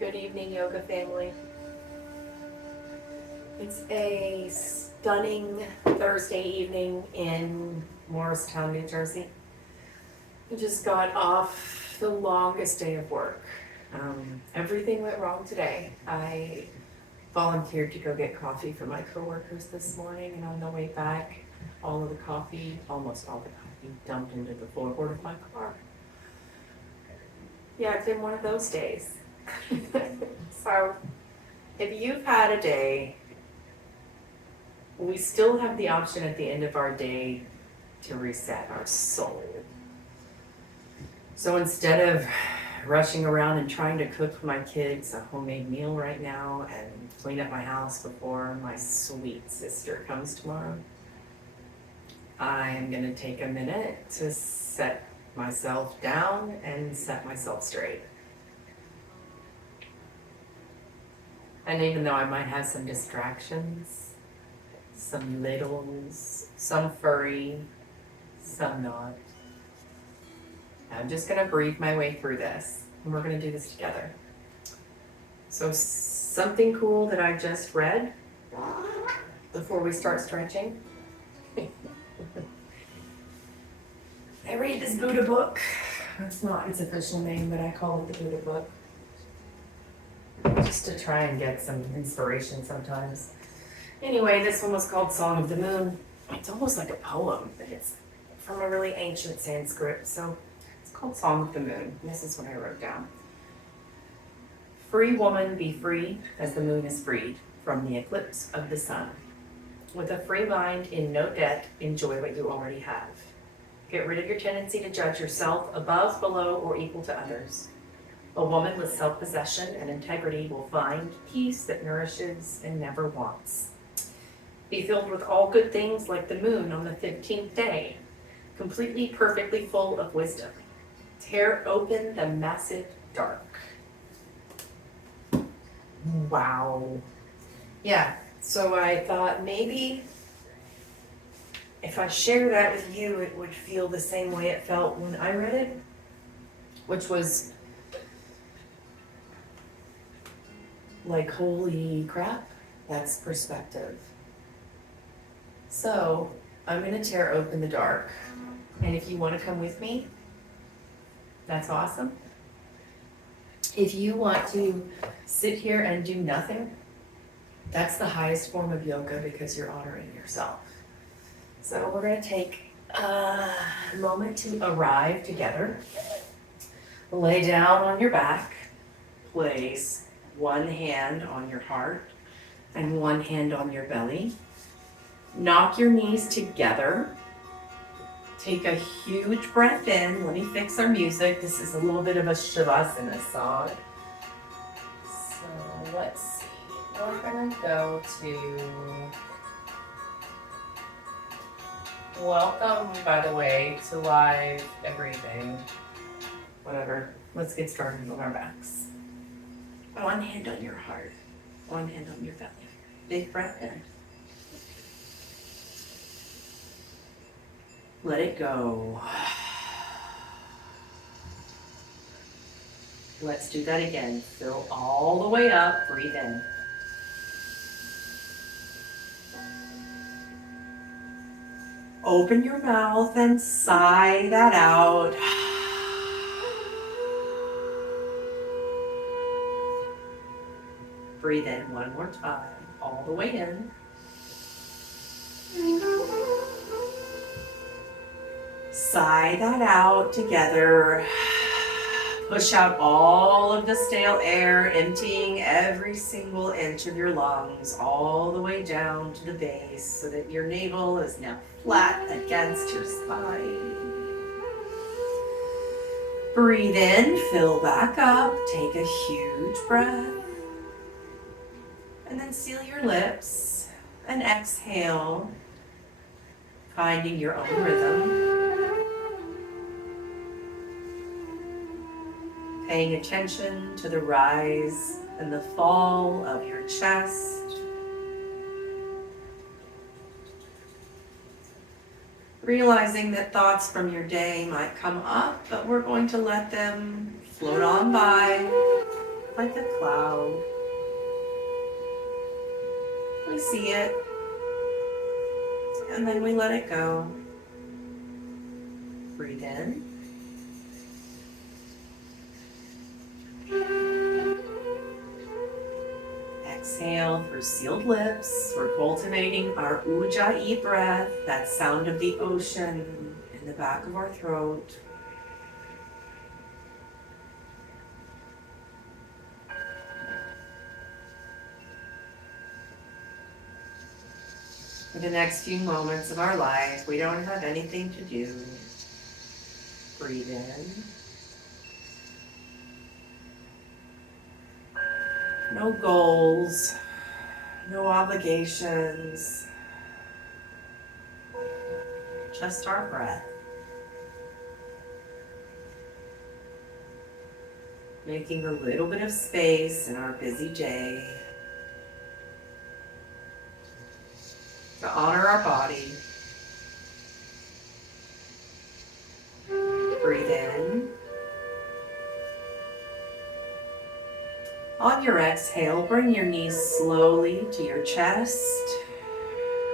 Good evening, yoga family. It's a stunning Thursday evening in Morristown, New Jersey. I just got off the longest day of work. Everything went wrong today. I volunteered to go get coffee for my coworkers this morning, and on the way back, all of the coffee, almost all the coffee, dumped into the floorboard of my car. Yeah, it's been one of those days. So, if you've had a day, we still have the option at the end of our day to reset our soul. So instead of rushing around and trying to cook for my kids a homemade meal right now and clean up my house before my sweet sister comes tomorrow, I'm gonna take a minute to set myself down and set myself straight. And even though I might have some distractions, some littles, some furry, some not, I'm just gonna breathe my way through this, and we're gonna do this together. So something cool that I just read before we start stretching. I read this Buddha book. That's not its official name, but I call it the Buddha book. Just to try and get some inspiration sometimes. Anyway, this one was called Song of the Moon. It's almost like a poem, but it's from a really ancient Sanskrit, so it's called Song of the Moon. And this is what I wrote down. Free woman, be free as the moon is freed from the eclipse of the sun. With a free mind in no debt, enjoy what you already have. Get rid of your tendency to judge yourself above, below, or equal to others. A woman with self-possession and integrity will find peace that nourishes and never wants. Be filled with all good things like the moon on the 15th day, completely, perfectly full of wisdom. Tear open the massive dark. Wow. Yeah, so I thought maybe if I share that with you, it would feel the same way it felt when I read it, which was like, holy crap, that's perspective. So I'm gonna tear open the dark. And if you wanna come with me, that's awesome. If you want to sit here and do nothing, that's the highest form of yoga because you're honoring yourself. So we're gonna take a moment to arrive together. Lay down on your back, place one hand on your heart and one hand on your belly. Knock your knees together. Take a huge breath in. Let me fix our music. This is a little bit of a Shavasana song. So let's see. We're gonna go to welcome, by the way, to live everything. Whatever. Let's get started on our backs. One hand on your heart, one hand on your belly. Big breath in. Let it go. Let's do that again. Fill all the way up, breathe in. Open your mouth and sigh that out. Breathe in one more time, all the way in. Sigh that out together. Push out all of the stale air, emptying every single inch of your lungs all the way down to the base so that your navel is now flat against your spine. Breathe in, fill back up, take a huge breath. And then seal your lips and exhale, finding your own rhythm. Paying attention to the rise and the fall of your chest. Realizing that thoughts from your day might come up, but we're going to let them float on by. like a cloud. We see it, and then we let it go. Breathe in. Exhale through sealed lips. We're cultivating our ujjayi breath, that sound of the ocean in the back of our throat. For the next few moments of our life, we don't have anything to do. Breathe in. No goals, no obligations, just our breath. Making a little bit of space in our busy day to honor our body. Breathe in. On your exhale, bring your knees slowly to your chest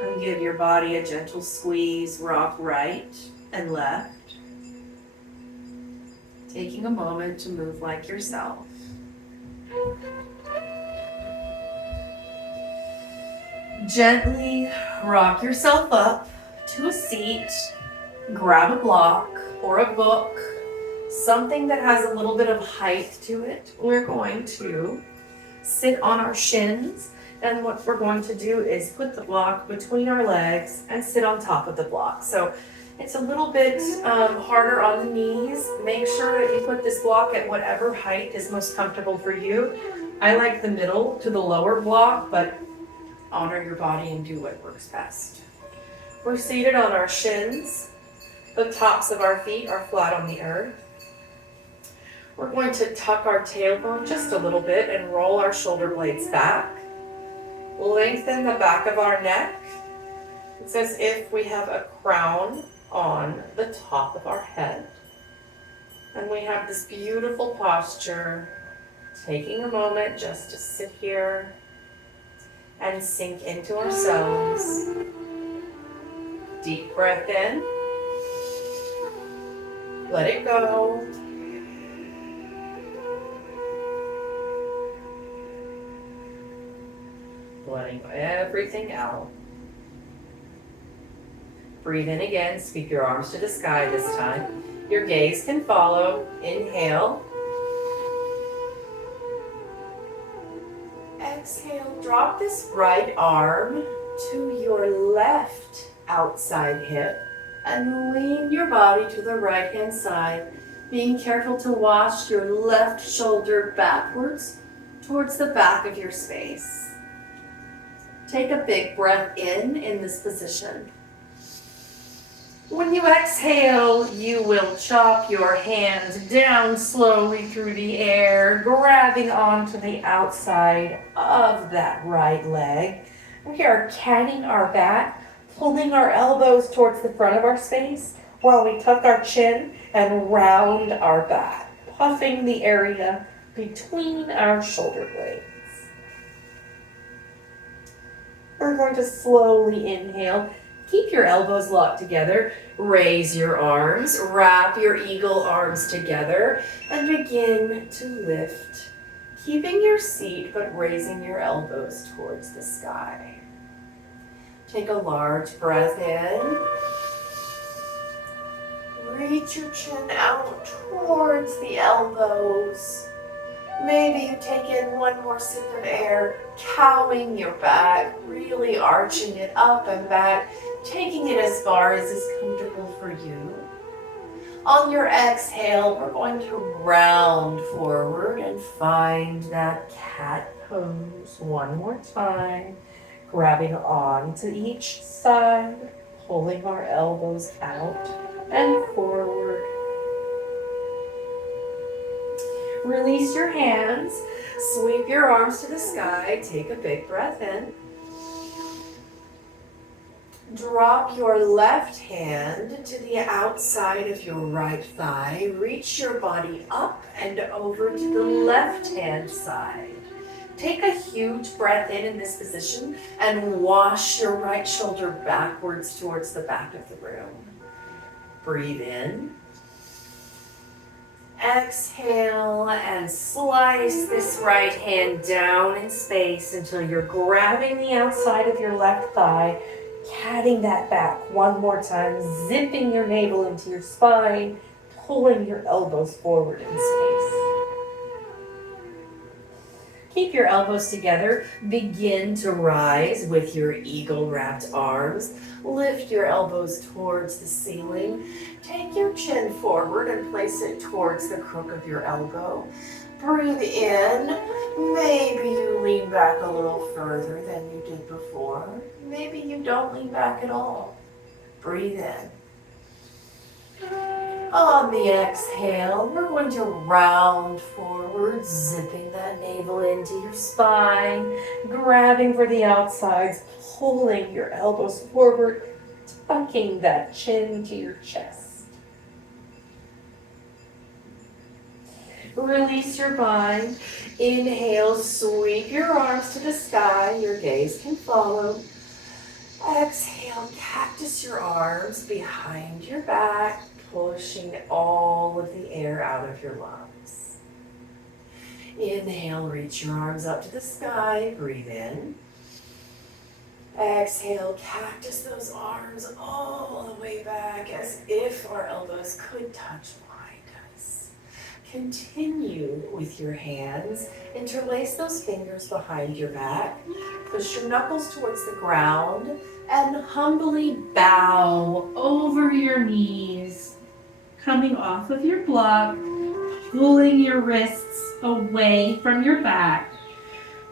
and give your body a gentle squeeze. Rock right and left. Taking a moment to move like yourself. Gently rock yourself up to a seat. Grab a block or a book, something that has a little bit of height to it. We're going to sit on our shins, and what we're going to do is put the block between our legs and sit on top of the block. So it's a little bit harder on the knees. Make sure that you put this block at whatever height is most comfortable for you. I like the middle to the lower block, but honor your body and do what works best. We're seated on our shins. The tops of our feet are flat on the earth. We're going to tuck our tailbone just a little bit and roll our shoulder blades back. Lengthen the back of our neck. It's as if we have a crown on the top of our head. And we have this beautiful posture, taking a moment just to sit here and sink into ourselves. Deep breath in. Let it go. Letting everything out. Breathe in again. Sweep your arms to the sky this time. Your gaze can follow. Inhale. Exhale. Drop this right arm to your left outside hip and lean your body to the right hand side, being careful to wash your left shoulder backwards towards the back of your space. Take a big breath in this position. When you exhale, you will chop your hands down slowly through the air, grabbing onto the outside of that right leg. We are catting our back, pulling our elbows towards the front of our space while we tuck our chin and round our back, puffing the area between our shoulder blades. We're going to slowly inhale. Keep your elbows locked together. Raise your arms. Wrap your eagle arms together and begin to lift. Keeping your seat, but raising your elbows towards the sky. Take a large breath in. Reach your chin out towards the elbows. Maybe you take in one more sip of air, cowing your back, really arching it up and back, taking it as far as is comfortable for you. On your exhale, we're going to round forward and find that cat pose one more time, grabbing on to each side, pulling our elbows out and forward. Release your hands, sweep your arms to the sky, take a big breath in. Drop your left hand to the outside of your right thigh. Reach your body up and over to the left-hand side. Take a huge breath in this position and wash your right shoulder backwards towards the back of the room. Breathe in. Exhale and slice this right hand down in space until you're grabbing the outside of your left thigh, catting that back one more time, zipping your navel into your spine, pulling your elbows forward in space. Keep your elbows together. Begin to rise with your eagle-wrapped arms. Lift your elbows towards the ceiling. Take your chin forward and place it towards the crook of your elbow. Breathe in. Maybe you lean back a little further than you did before. Maybe you don't lean back at all. Breathe in. On the exhale, we're going to round forward, zipping that navel into your spine, grabbing for the outsides, pulling your elbows forward, tucking that chin to your chest. Release your bind. Inhale, sweep your arms to the sky. Your gaze can follow. Exhale, cactus your arms behind your back, pushing all of the air out of your lungs. Inhale, reach your arms up to the sky. Breathe in. Exhale, cactus those arms all the way back as if our elbows could touch behind us. Continue with your hands. Interlace those fingers behind your back. Push your knuckles towards the ground and humbly bow over your knees, coming off of your block, pulling your wrists away from your back,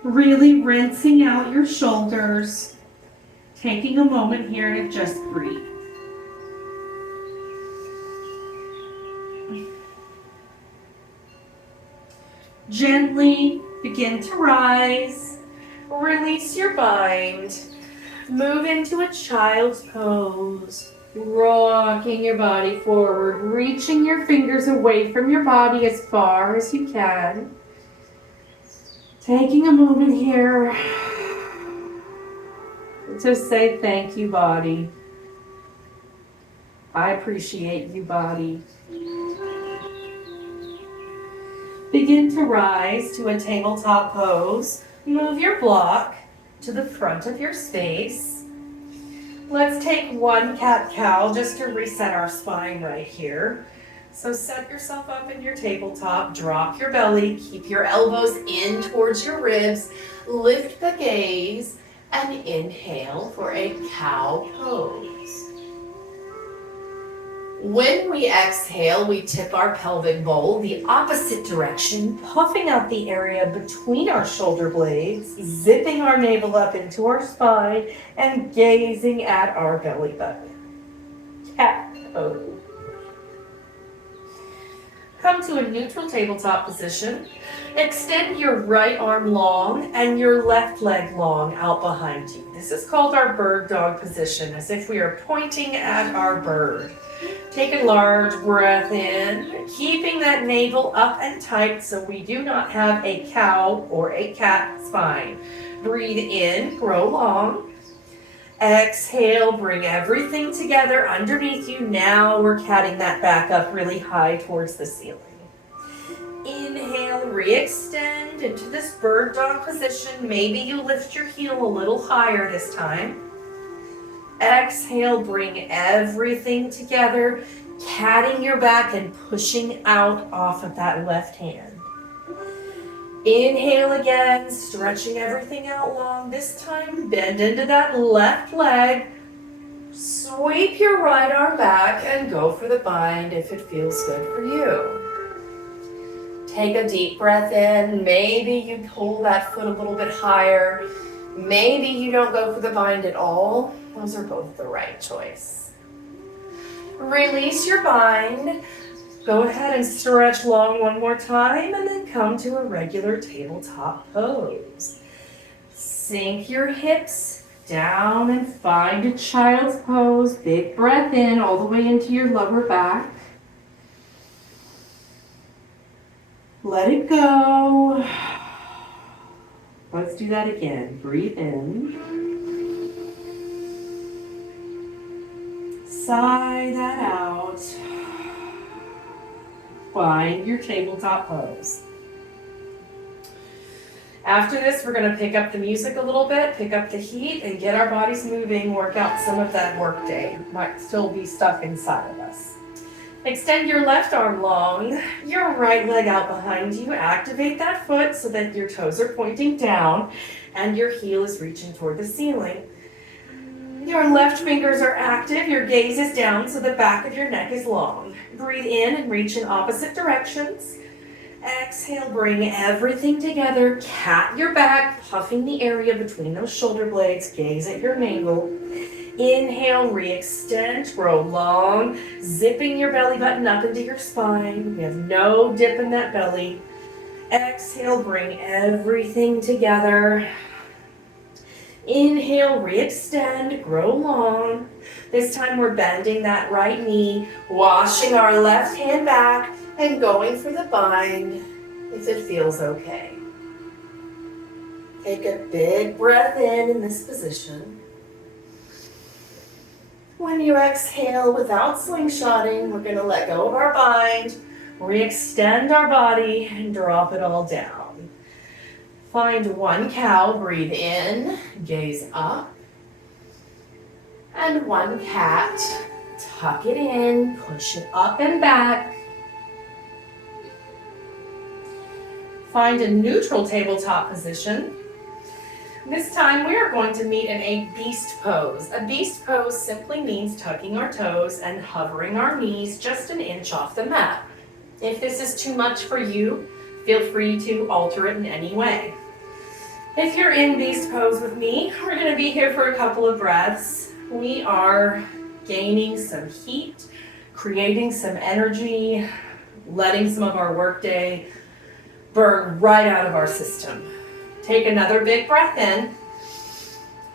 really rinsing out your shoulders, taking a moment here to just breathe. Gently begin to rise, release your bind, move into a child's pose, rocking your body forward, reaching your fingers away from your body as far as you can. Taking a moment here to say thank you, body. I appreciate you, body. Begin to rise to a tabletop pose. Move your block to the front of your space. Let's take one cat-cow just to reset our spine right here. So set yourself up in your tabletop, drop your belly, keep your elbows in towards your ribs, lift the gaze, and inhale for a cow pose. When we exhale, we tip our pelvic bowl the opposite direction, puffing out the area between our shoulder blades, zipping our navel up into our spine, and gazing at our belly button. Cat pose. Come to a neutral tabletop position. Extend your right arm long and your left leg long out behind you. This is called our bird dog position, as if we are pointing at our bird. Take a large breath in, keeping that navel up and tight so we do not have a cow or a cat spine. Breathe in, grow long. Exhale, bring everything together underneath you. Now we're catting that back up really high towards the ceiling. Inhale, re-extend into this bird dog position. Maybe you lift your heel a little higher this time. Exhale, bring everything together, catting your back and pushing out off of that left hand. Inhale again, stretching everything out long. This time, bend into that left leg. Sweep your right arm back and go for the bind if it feels good for you. Take a deep breath in. Maybe you pull that foot a little bit higher. Maybe you don't go for the bind at all. Those are both the right choice. Release your bind. Go ahead and stretch long one more time and then come to a regular tabletop pose. Sink your hips down and find a child's pose. Big breath in all the way into your lower back. Let it go. Let's do that again. Breathe in. Sigh that out. Find your tabletop pose. After this, we're going to pick up the music a little bit, pick up the heat, and get our bodies moving, work out some of that workday. Might still be stuck inside of us. Extend your left arm long, your right leg out behind you. Activate that foot so that your toes are pointing down and your heel is reaching toward the ceiling. Your left fingers are active, your gaze is down so the back of your neck is long. Breathe in and reach in opposite directions. Exhale, bring everything together. Cat your back, puffing the area between those shoulder blades. Gaze at your navel. Inhale, re-extend, grow long, zipping your belly button up into your spine. We have no dip in that belly. Exhale, bring everything together. Inhale, re-extend, grow long. This time we're bending that right knee, washing our left hand back, and going for the bind if it feels okay. Take a big breath in this position. When you exhale without slingshotting, we're going to let go of our bind, re-extend our body, and drop it all down. Find one cow, breathe in, gaze up. And one cat, tuck it in, push it up and back. Find a neutral tabletop position. This time we are going to meet in a beast pose. A beast pose simply means tucking our toes and hovering our knees just an inch off the mat. If this is too much for you, feel free to alter it in any way. If you're in beast pose with me, we're going to be here for a couple of breaths. We are gaining some heat, creating some energy, letting some of our workday burn right out of our system. Take another big breath in.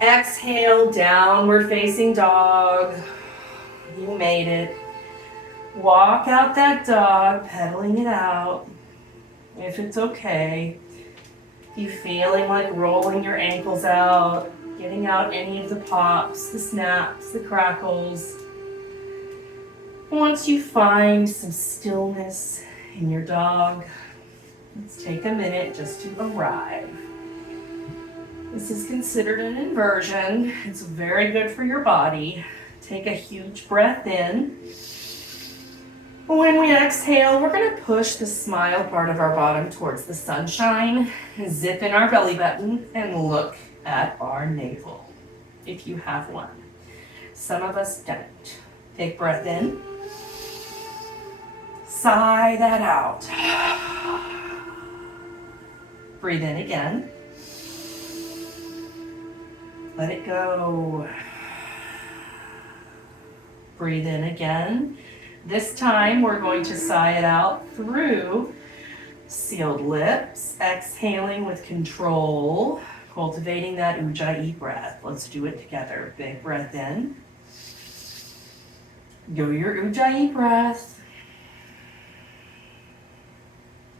Exhale, downward facing dog. You made it. Walk out that dog, pedaling it out. If it's okay. You feeling like rolling your ankles out, getting out any of the pops, the snaps, the crackles. Once you find some stillness in your dog, let's take a minute just to arrive. This is considered an inversion. It's very good for your body. Take a huge breath in. When we exhale, we're going to push the smile part of our bottom towards the sunshine, zip in our belly button, and look at our navel, if you have one. Some of us don't. Take breath in. Sigh that out. Breathe in again. Let it go. Breathe in again. This time we're going to sigh it out through sealed lips, exhaling with control, cultivating that ujjayi breath. Let's do it together. Big breath in. Go your ujjayi breath.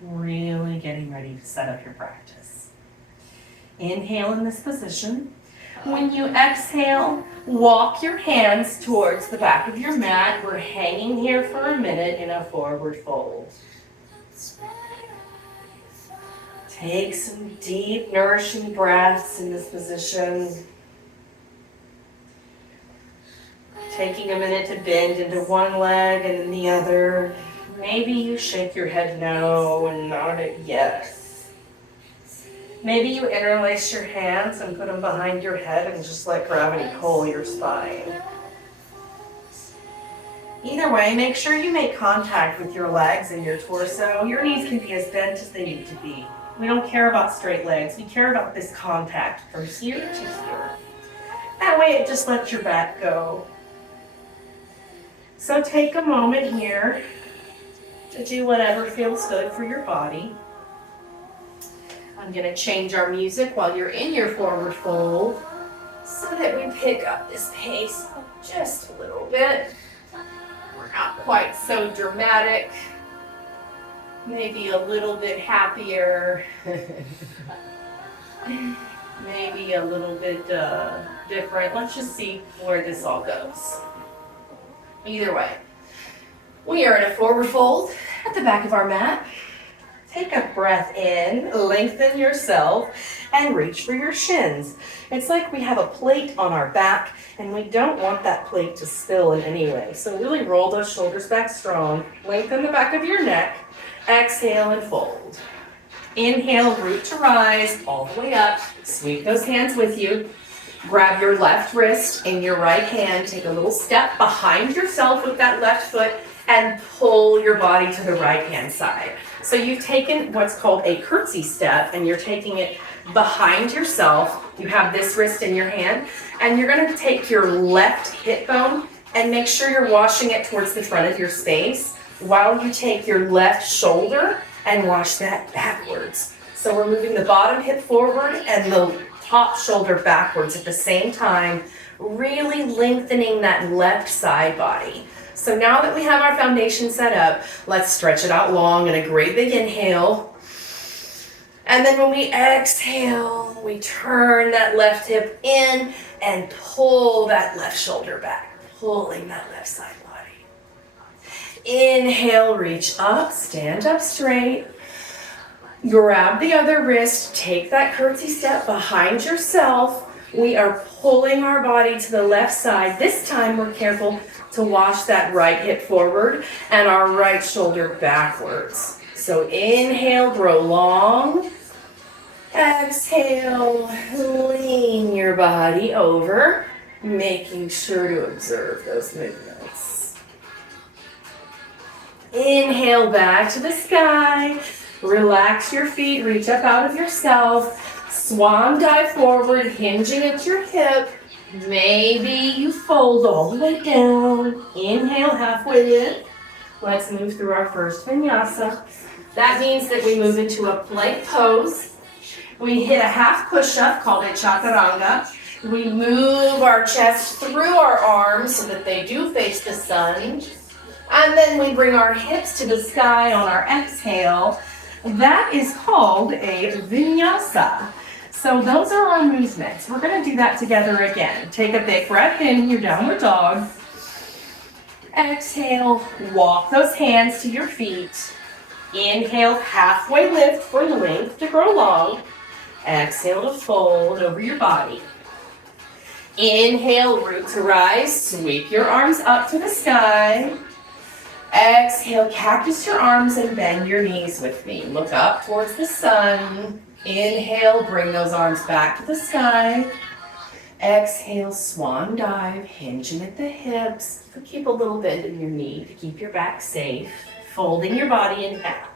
Really getting ready to set up your practice. Inhale in this position. When you exhale, walk your hands towards the back of your mat. We're hanging here for a minute in a forward fold. Take some deep, nourishing breaths in this position. Taking a minute to bend into one leg and then the other. Maybe you shake your head no and nod it yes. Maybe you interlace your hands and put them behind your head and just let gravity pull your spine. Either way, make sure you make contact with your legs and your torso. Your knees can be as bent as they need to be. We don't care about straight legs. We care about this contact from here to here. That way it just lets your back go. So take a moment here to do whatever feels good for your body. I'm going to change our music while you're in your forward fold. so that we pick up this pace just a little bit. We're not quite so dramatic. Maybe a little bit happier. Maybe a little bit different. Let's just see where this all goes. Either way, we are in a forward fold at the back of our mat. Take a breath in, lengthen yourself, and reach for your shins. It's like we have a plate on our back, and we don't want that plate to spill in any way. So really roll those shoulders back strong, lengthen the back of your neck, exhale and fold. Inhale, root to rise, all the way up. Sweep those hands with you. Grab your left wrist in your right hand. Take a little step behind yourself with that left foot and pull your body to the right hand side. So you've taken what's called a curtsy step and you're taking it behind yourself. You have this wrist in your hand and you're going to take your left hip bone and make sure you're washing it towards the front of your space while you take your left shoulder and wash that backwards. So we're moving the bottom hip forward and the top shoulder backwards at the same time, really lengthening that left side body. So now that we have our foundation set up, let's stretch it out long in a great big inhale. And then when we exhale, we turn that left hip in and pull that left shoulder back, pulling that left side body. Inhale, reach up, stand up straight. Grab the other wrist, take that curtsy step behind yourself. We are pulling our body to the left side. This time we're careful to wash that right hip forward and our right shoulder backwards. So inhale, grow long. Exhale, lean your body over, making sure to observe those movements. Inhale back to the sky. Relax your feet, reach up out of yourself. Swan dive forward, hinging at your hip. Maybe you fold all the way down. Inhale, halfway lift. Let's move through our first vinyasa. That means that we move into a plank pose. We hit a half push-up called a chaturanga. We move our chest through our arms so that they do face the sun. And then we bring our hips to the sky on our exhale. That is called a vinyasa. So those are our movements. We're going to do that together again. Take a big breath in your downward dog. Exhale, walk those hands to your feet. Inhale, halfway lift for length to grow long. Exhale to fold over your body. Inhale, root to rise. Sweep your arms up to the sky. Exhale, cactus your arms and bend your knees with me. Look up towards the sun. Inhale, bring those arms back to the sky. Exhale, swan dive, hinging at the hips. Keep a little bend in your knee to keep your back safe. Folding your body in half.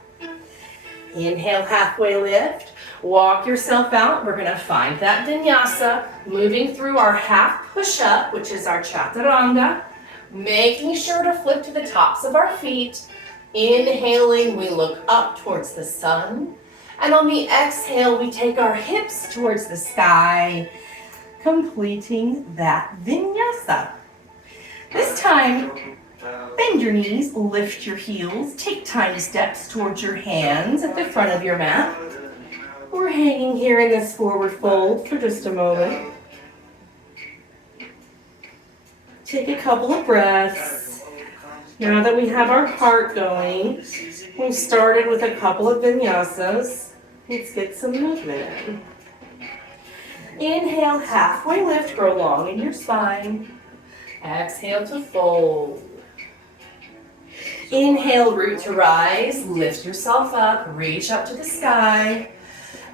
Inhale, halfway lift. Walk yourself out. We're going to find that vinyasa. Moving through our half push-up, which is our chaturanga. Making sure to flip to the tops of our feet. Inhaling, we look up towards the sun. And on the exhale, we take our hips towards the sky, completing that vinyasa. This time, bend your knees, lift your heels, take tiny steps towards your hands at the front of your mat. We're hanging here in this forward fold for just a moment. Take a couple of breaths. Now that we have our heart going, we started with a couple of vinyasas. Let's get some movement in. Inhale, halfway lift, grow long in your spine. Exhale to fold. Inhale, root to rise, lift yourself up, reach up to the sky.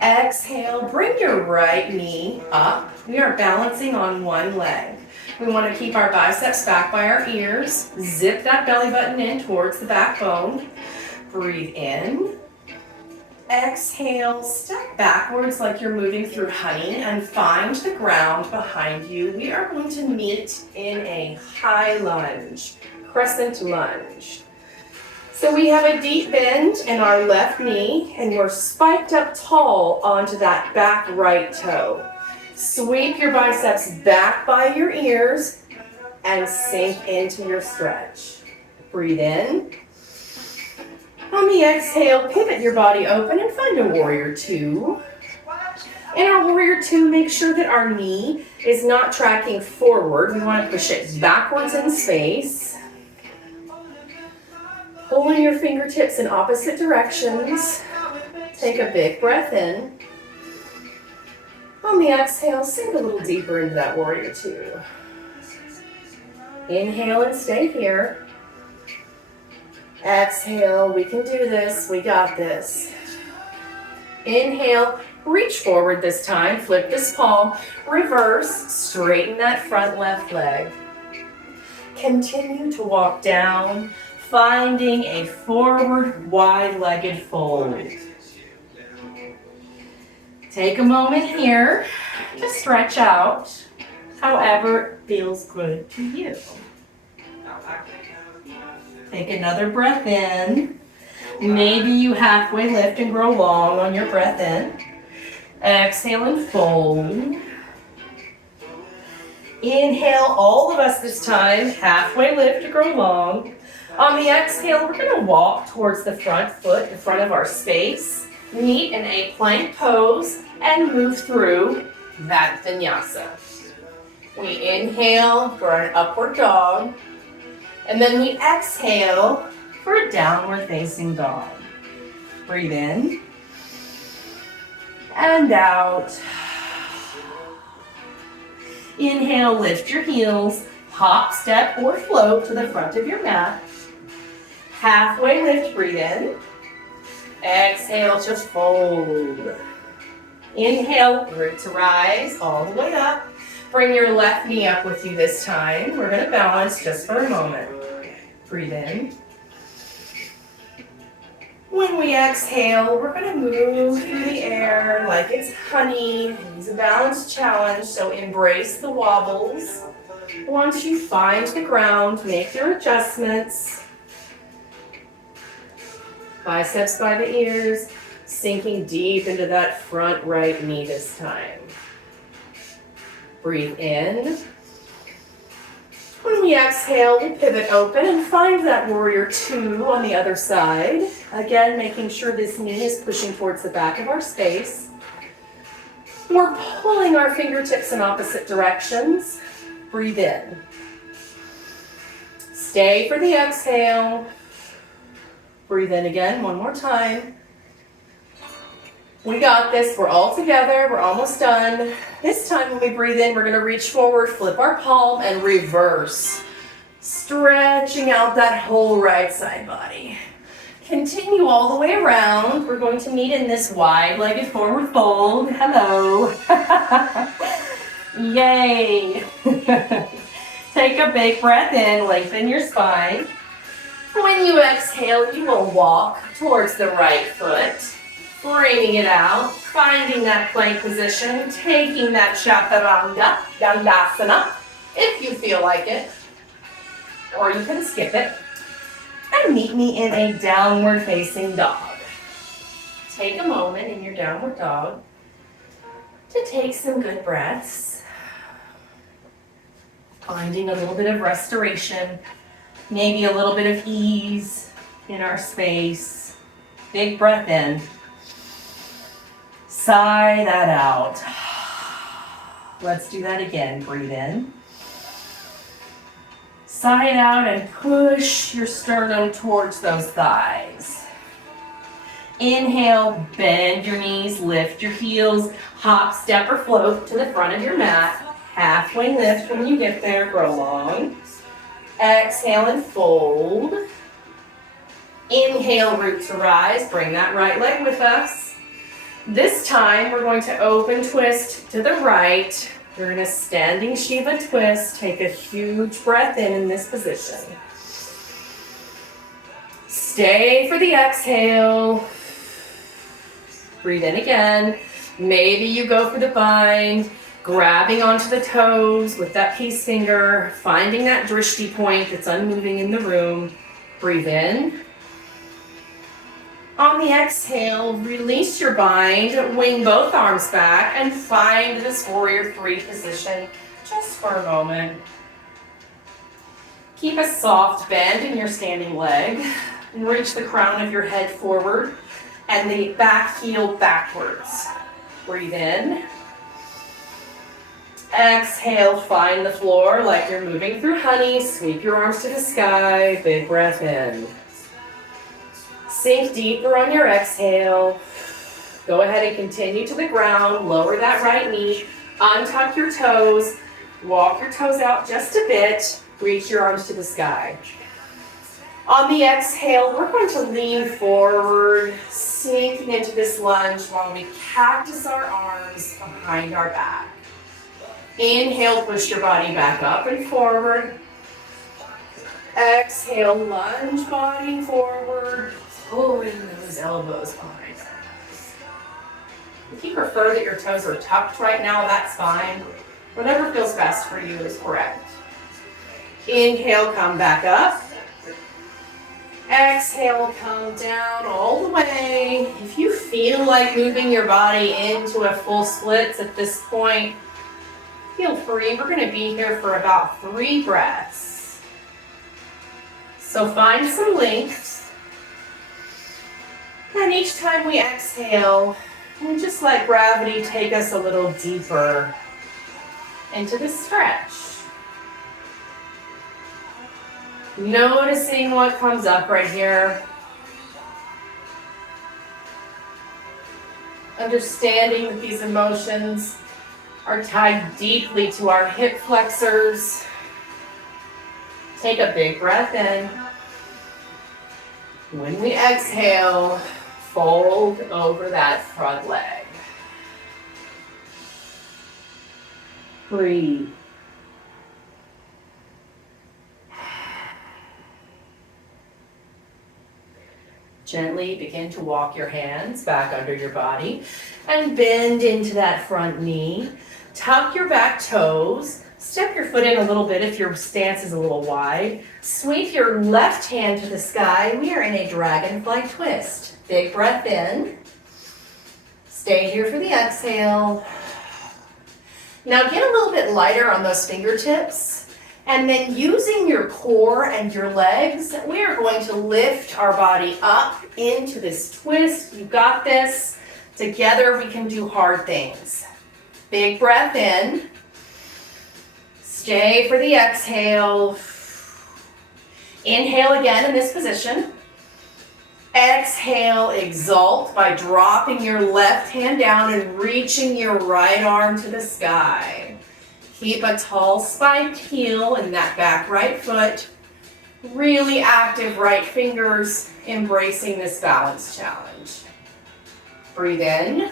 Exhale, bring your right knee up. We are balancing on one leg. We want to keep our biceps back by our ears. Zip that belly button in towards the backbone. Breathe in. Exhale, step backwards like you're moving through honey and find the ground behind you. We are going to meet in a high lunge, crescent lunge. So we have a deep bend in our left knee and we're spiked up tall onto that back right toe. Sweep your biceps back by your ears and sink into your stretch. Breathe in. On the exhale, pivot your body open and find a warrior two. In our warrior two, make sure that our knee is not tracking forward. We want to push it backwards in space. Pulling your fingertips in opposite directions. Take a big breath in. On the exhale, sink a little deeper into that warrior two. Inhale and stay here. Exhale, we can do this, we got this. Inhale, reach forward this time, flip this palm, reverse, straighten that front left leg. Continue to walk down, finding a forward wide-legged fold. Take a moment here to stretch out, however it feels good to you. Take another breath in. Maybe you halfway lift and grow long on your breath in. Exhale and fold. Inhale, all of us this time, halfway lift to grow long. On the exhale, we're going to walk towards the front foot in front of our space. Meet in a plank pose and move through that vinyasa. We inhale for an upward dog. And then we exhale for a downward facing dog. Breathe in and out. Inhale, lift your heels, hop, step, or float to the front of your mat. Halfway lift, breathe in. Exhale to fold. Inhale, root to rise all the way up. Bring your left knee up with you this time. We're going to balance just for a moment. Breathe in. When we exhale, we're going to move through the air like it's honey. It's a balance challenge, so embrace the wobbles. Once you find the ground, make your adjustments. Biceps by the ears, sinking deep into that front right knee this time. Breathe in. When we exhale, we pivot open and find that warrior two on the other side. Again, making sure this knee is pushing towards the back of our space. We're pulling our fingertips in opposite directions. Breathe in. Stay for the exhale. Breathe in again, one more time. We got this, we're all together, we're almost done. This time when we breathe in, we're gonna reach forward, flip our palm, and reverse. Stretching out that whole right side body. Continue all the way around. We're going to meet in this wide-legged forward fold. Hello. Yay. Take a big breath in, lengthen your spine. When you exhale, you will walk towards the right foot. Bringing it out, finding that plank position, taking that chaturanga, dandasana, if you feel like it, or you can skip it, and meet me in a downward facing dog. Take a moment in your downward dog to take some good breaths, finding a little bit of restoration, maybe a little bit of ease in our space. Big breath in. Sigh that out. Let's do that again. Breathe in. Sigh it out and push your sternum towards those thighs. Inhale, bend your knees, lift your heels, hop, step, or float to the front of your mat. Halfway lift when you get there, grow long. Exhale and fold. Inhale, root to rise. Bring that right leg with us. This time, we're going to open twist to the right. We're going to standing Shiva twist. Take a huge breath in this position. Stay for the exhale. Breathe in again. Maybe you go for the bind, grabbing onto the toes with that peace finger, finding that drishti point that's unmoving in the room. Breathe in. On the exhale, release your bind, wing both arms back, and find this warrior three position just for a moment. Keep a soft bend in your standing leg, and reach the crown of your head forward, and the back heel backwards. Breathe in. Exhale, find the floor like you're moving through honey. Sweep your arms to the sky, big breath in. Sink deeper on your exhale. Go ahead and continue to the ground. Lower that right knee. Untuck your toes. Walk your toes out just a bit. Reach your arms to the sky. On the exhale, we're going to lean forward, sinking into this lunge while we cactus our arms behind our back. Inhale, push your body back up and forward. Exhale, lunge body forward, pulling those elbows behind us. If you prefer that your toes are tucked right now, that's fine. Whatever feels best for you is correct. Inhale, come back up. Exhale, come down all the way. If you feel like moving your body into a full splits at this point, feel free. We're going to be here for about 3 breaths. So find some length. And each time we exhale, we just let gravity take us a little deeper into the stretch. Noticing what comes up right here. Understanding that these emotions are tied deeply to our hip flexors. Take a big breath in. When we exhale, fold over that front leg. Breathe. Gently begin to walk your hands back under your body and bend into that front knee. Tuck your back toes. Step your foot in a little bit if your stance is a little wide. Sweep your left hand to the sky. We are in a dragonfly twist. Big breath in. Stay here for the exhale. Now get a little bit lighter on those fingertips. And then using your core and your legs, we are going to lift our body up into this twist. You got this. Together we can do hard things. Big breath in. Stay for the exhale. Inhale again in this position. Exhale, exalt by dropping your left hand down and reaching your right arm to the sky. Keep a tall spiked heel in that back right foot. Really active right fingers, embracing this balance challenge. Breathe in.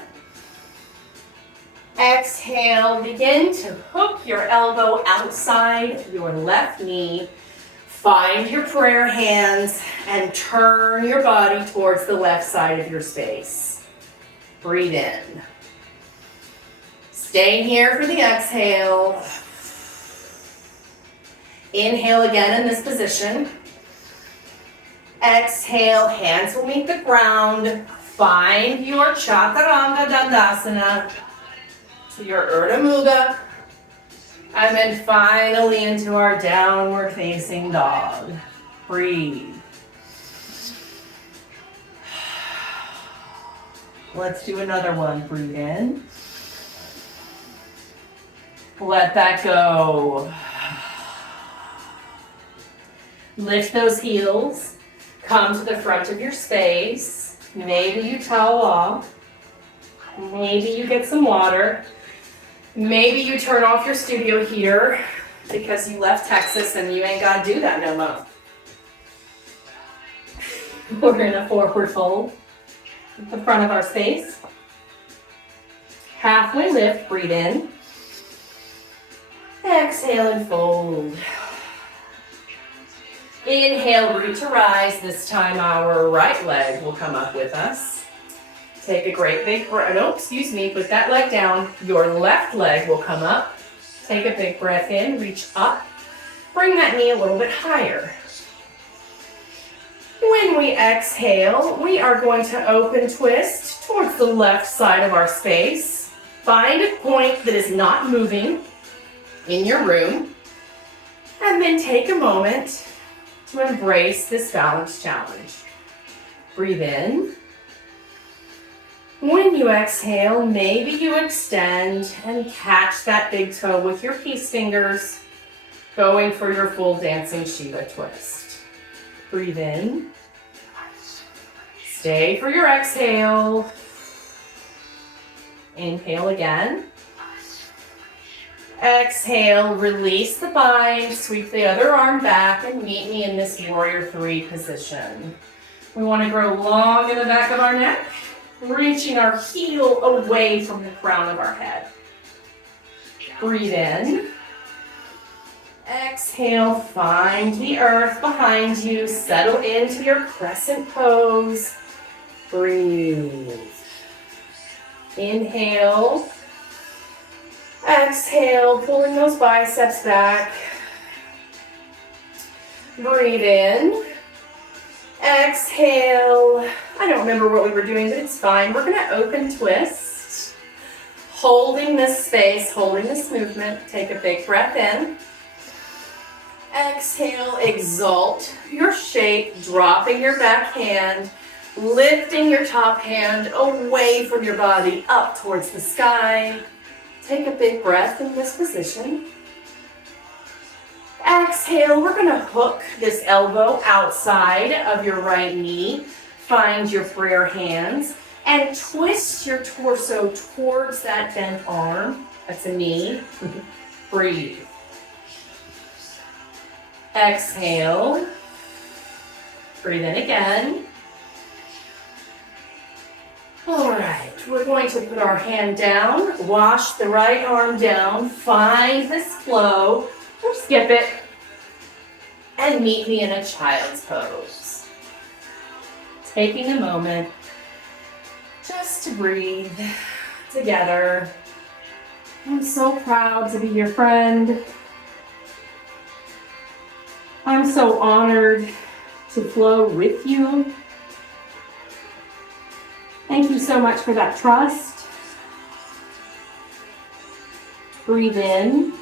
Exhale, begin to hook your elbow outside your left knee. Find your prayer hands and turn your body towards the left side of your space. Breathe in. Stay here for the exhale. Inhale again in this position. Exhale, hands will meet the ground. Find your Chaturanga Dandasana to your Urdhva Mukha. And then finally into our downward facing dog. Breathe. Let's do another one. Breathe in. Let that go. Lift those heels. Come to the front of your space. Maybe you towel off. Maybe you get some water. Maybe you turn off your studio heater because you left Texas and you ain't got to do that no more. We're in a forward fold at the front of our space. Halfway lift, breathe in. Exhale and fold. Inhale, root to rise. This time our right leg will come up with us. Take a great big breath. No, excuse me, put that leg down. Your left leg will come up. Take a big breath in, reach up. Bring that knee a little bit higher. When we exhale, we are going to open twist towards the left side of our space. Find a point that is not moving in your room, and then take a moment to embrace this balance challenge. Breathe in. When you exhale, maybe you extend and catch that big toe with your peace fingers, going for your full dancing Shiva twist. Breathe in. Stay for your exhale. Inhale again. Exhale, release the bind, sweep the other arm back, and meet me in this warrior 3 position. We want to grow long in the back of our neck, reaching our heel away from the crown of our head. Breathe in. Exhale, find the earth behind you, settle into your crescent pose. Breathe. Inhale. Exhale, pulling those biceps back. Breathe in. Exhale. I don't remember what we were doing, but it's fine. We're gonna open twist. Holding this space, holding this movement. Take a big breath in. Exhale, exalt your shape, dropping your back hand, lifting your top hand away from your body, up towards the sky. Take a big breath in this position. Exhale, we're gonna hook this elbow outside of your right knee. Find your prayer hands and twist your torso towards that bent arm. That's a knee. Breathe. Exhale. Breathe in again. All right, we're going to put our hand down, wash the right arm down, find this flow, or skip it, and meet me in a child's pose. Taking a moment just to breathe together. I'm so proud to be your friend. I'm so honored to flow with you. Thank you so much for that trust. Breathe in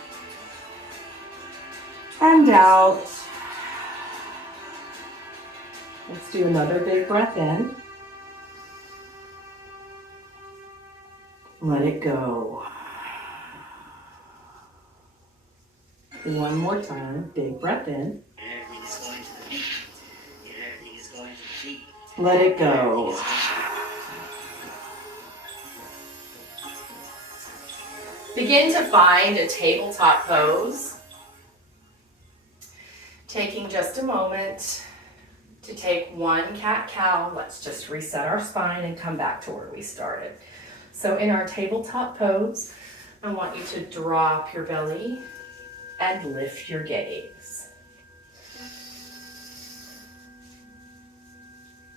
and out. Let's do another big breath in. Let it go. One more time, big breath in. Let it go. Begin to find a tabletop pose. Taking just a moment to take one cat-cow. Let's just reset our spine and come back to where we started. So in our tabletop pose, I want you to drop your belly and lift your gaze.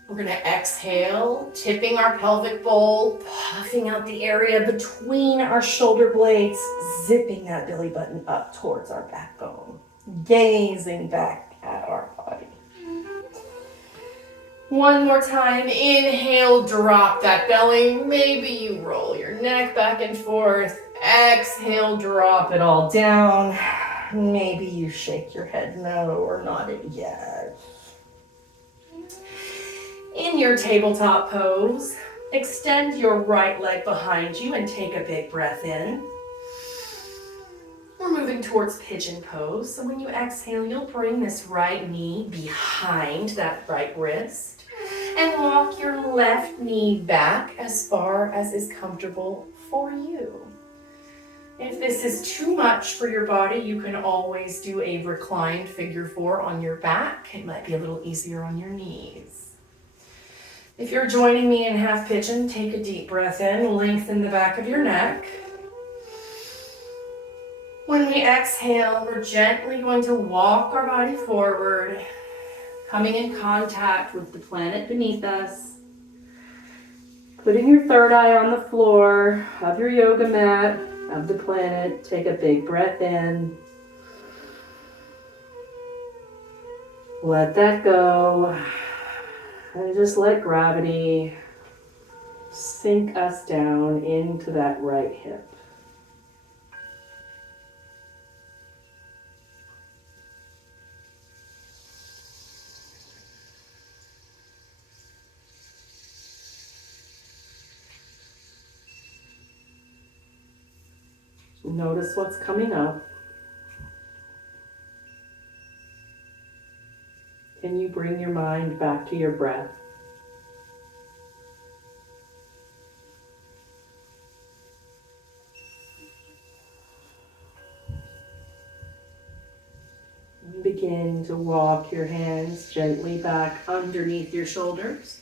We're gonna exhale, tipping our pelvic bowl, puffing out the area between our shoulder blades, zipping that belly button up towards our backbone, gazing back at our body. One more time, inhale, drop that belly. Maybe you roll your neck back and forth. Exhale, drop it all down. Maybe you shake your head no or not yet. In your tabletop pose, extend your right leg behind you and take a big breath in. We're moving towards pigeon pose. So when you exhale, you'll bring this right knee behind that right wrist and walk your left knee back as far as is comfortable for you. If this is too much for your body, you can always do a reclined figure 4 on your back. It might be a little easier on your knees. If you're joining me in half pigeon, take a deep breath in, lengthen the back of your neck. When we exhale, we're gently going to walk our body forward, coming in contact with the planet beneath us. Putting your third eye on the floor of your yoga mat, of the planet. Take a big breath in. Let that go. And just let gravity sink us down into that right hip. Notice what's coming up. Can you bring your mind back to your breath? Begin to walk your hands gently back underneath your shoulders.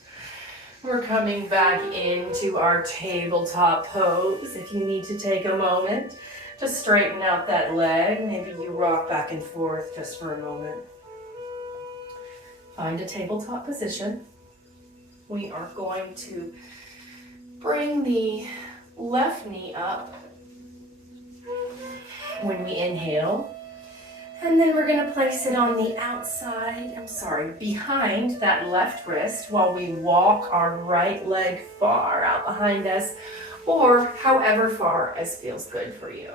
We're coming back into our tabletop pose. If you need to take a moment to straighten out that leg, maybe you rock back and forth just for a moment. Find a tabletop position. We are going to bring the left knee up when we inhale. And then we're gonna place it on the outside, behind that left wrist while we walk our right leg far out behind us, or however far as feels good for you.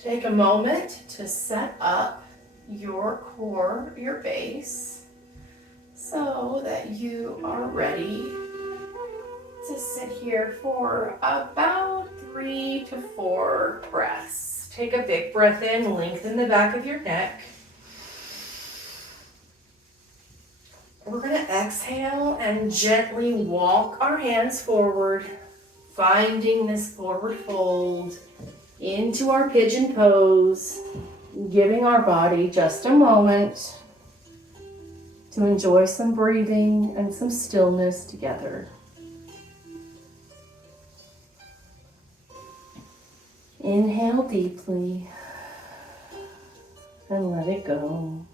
Take a moment to set up your core, your base, so that you are ready to sit here for about 3 to 4 breaths. Take a big breath in, lengthen the back of your neck. We're going to exhale and gently walk our hands forward, finding this forward fold into our pigeon pose, giving our body just a moment to enjoy some breathing and some stillness together. Inhale deeply and let it go.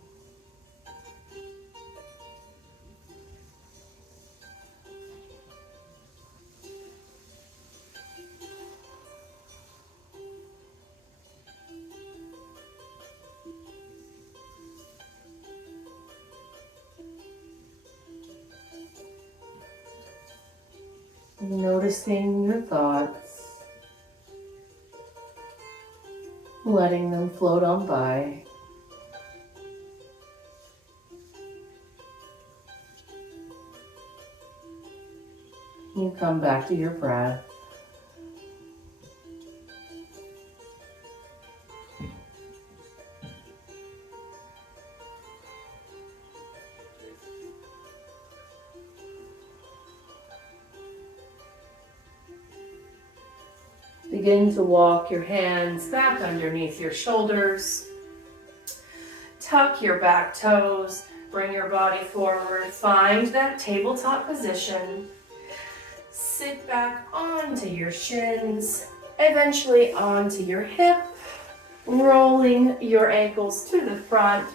Noticing your thoughts, letting them float on by. You come back to your breath. Begin to walk your hands back underneath your shoulders. Tuck your back toes. Bring your body forward. Find that tabletop position. Sit back onto your shins, eventually onto your hip, rolling your ankles to the front.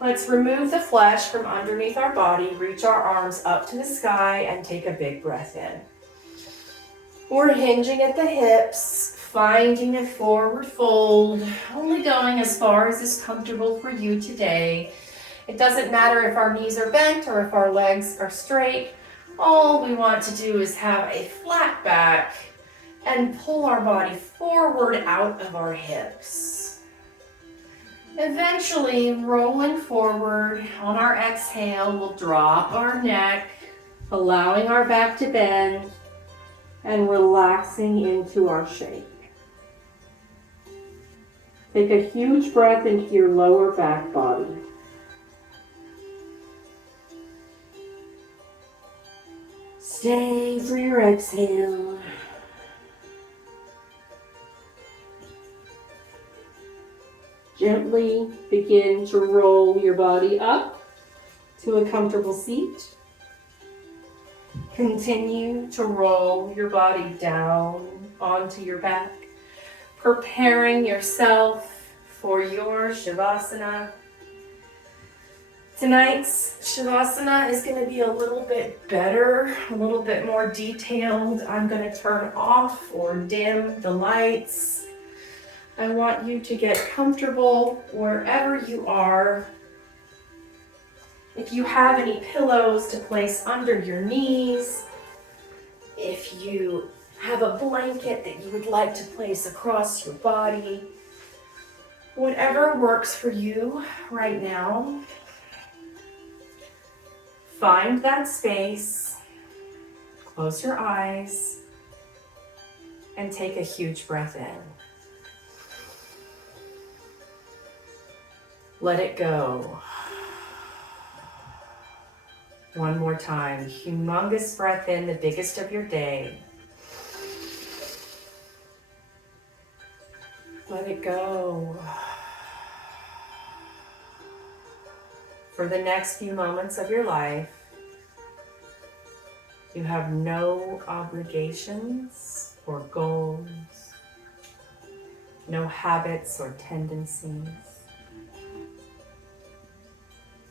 Let's remove the flesh from underneath our body. Reach our arms up to the sky and take a big breath in. We're hinging at the hips, finding a forward fold, only going as far as is comfortable for you today. It doesn't matter if our knees are bent or if our legs are straight. All we want to do is have a flat back and pull our body forward out of our hips. Eventually, rolling forward on our exhale, we'll drop our neck, allowing our back to bend, and relaxing into our shake. Take a huge breath into your lower back body. Stay for your exhale. Gently begin to roll your body up to a comfortable seat. Continue to roll your body down onto your back, preparing yourself for your Shavasana. Tonight's Shavasana is going to be a little bit better, a little bit more detailed. I'm going to turn off or dim the lights. I want you to get comfortable wherever you are. If you have any pillows to place under your knees, if you have a blanket that you would like to place across your body, whatever works for you right now, find that space, close your eyes, and take a huge breath in. Let it go. One more time, humongous breath in, the biggest of your day. Let it go. For the next few moments of your life, you have no obligations or goals, no habits or tendencies,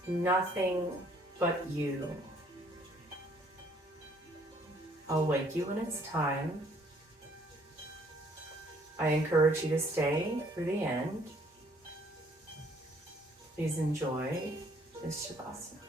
nothing but you. I'll wake you when it's time. I encourage you to stay through the end. Please enjoy this Shavasana.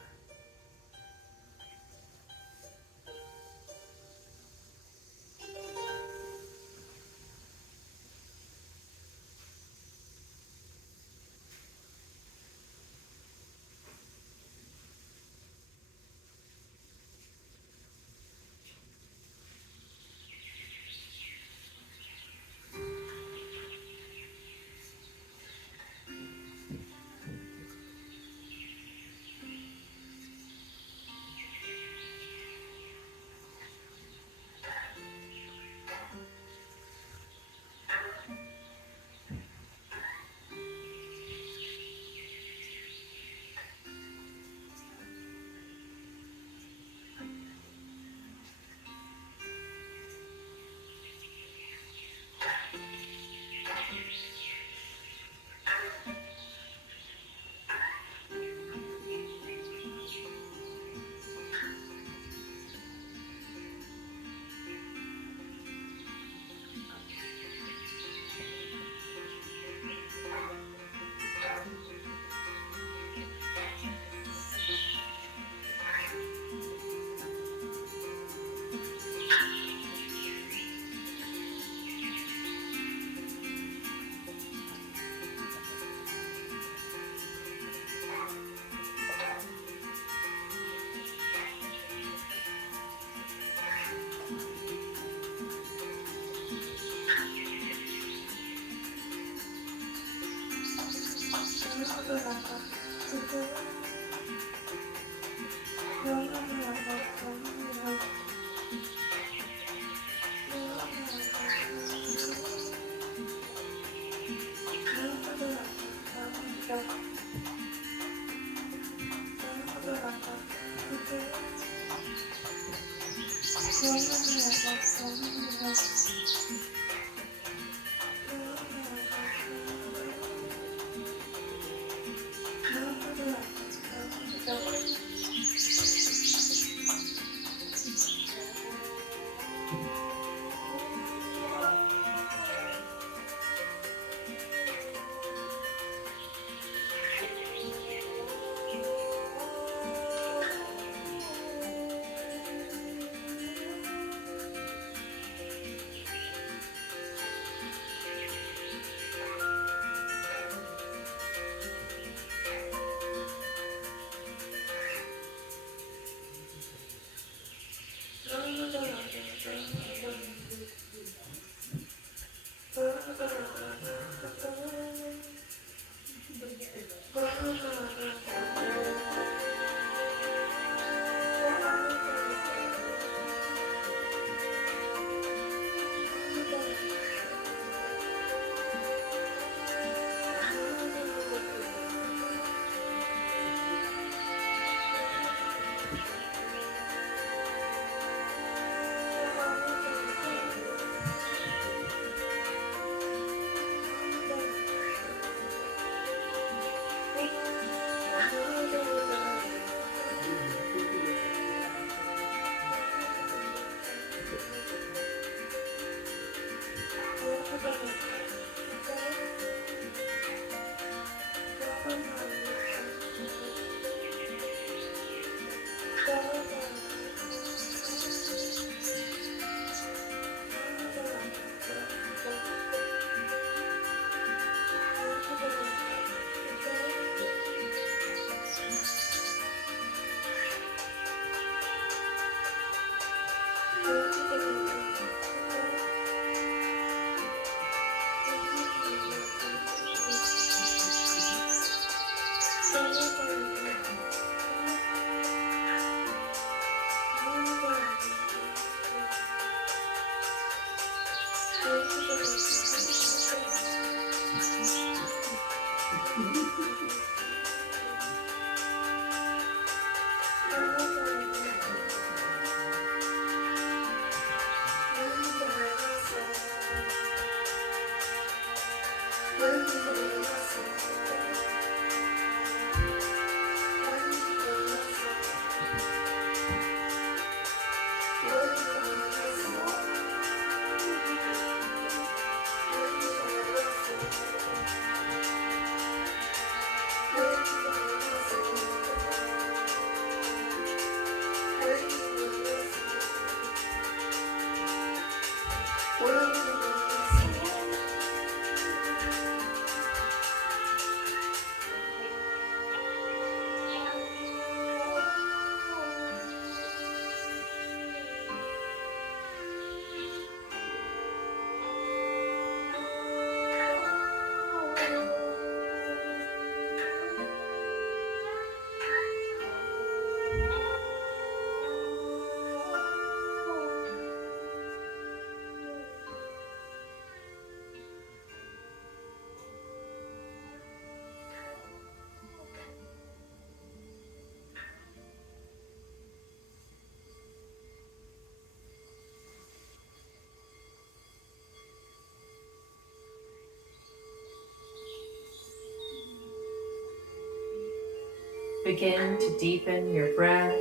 Begin to deepen your breath.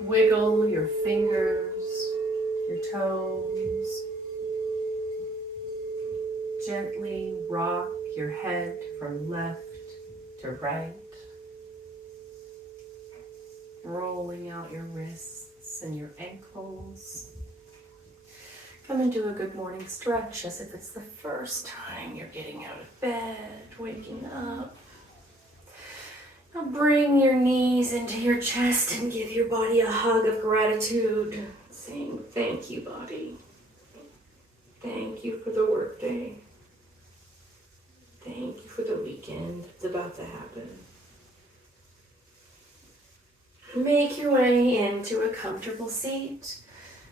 Wiggle your fingers, your toes. Gently rock your head from left to right. Rolling out your wrists and your ankles. Come into a good morning stretch as if it's the first time you're getting out of bed, waking up. Now bring your knees into your chest and give your body a hug of gratitude, saying, thank you, body. Thank you for the workday. Thank you for the weekend that's about to happen. Make your way into a comfortable seat,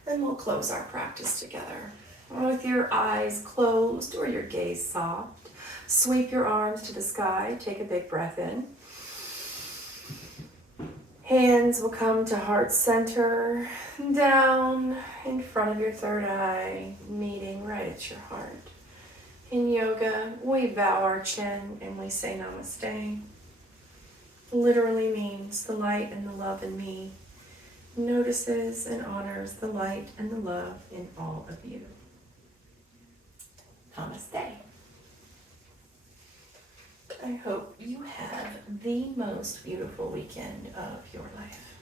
and we'll close our practice together. With your eyes closed or your gaze soft, sweep your arms to the sky, take a big breath in. Hands will come to heart center, down in front of your third eye, meeting right at your heart. In yoga, we bow our chin and we say namaste. Literally means the light and the love in me notices and honors the light and the love in all of you. Namaste. I hope you have the most beautiful weekend of your life.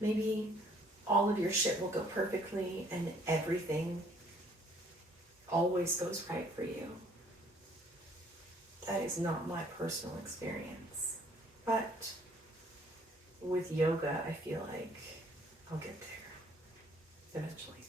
Maybe all of your shit will go perfectly and everything always goes right for you. That is not my personal experience. But with yoga, I feel like I'll get there eventually.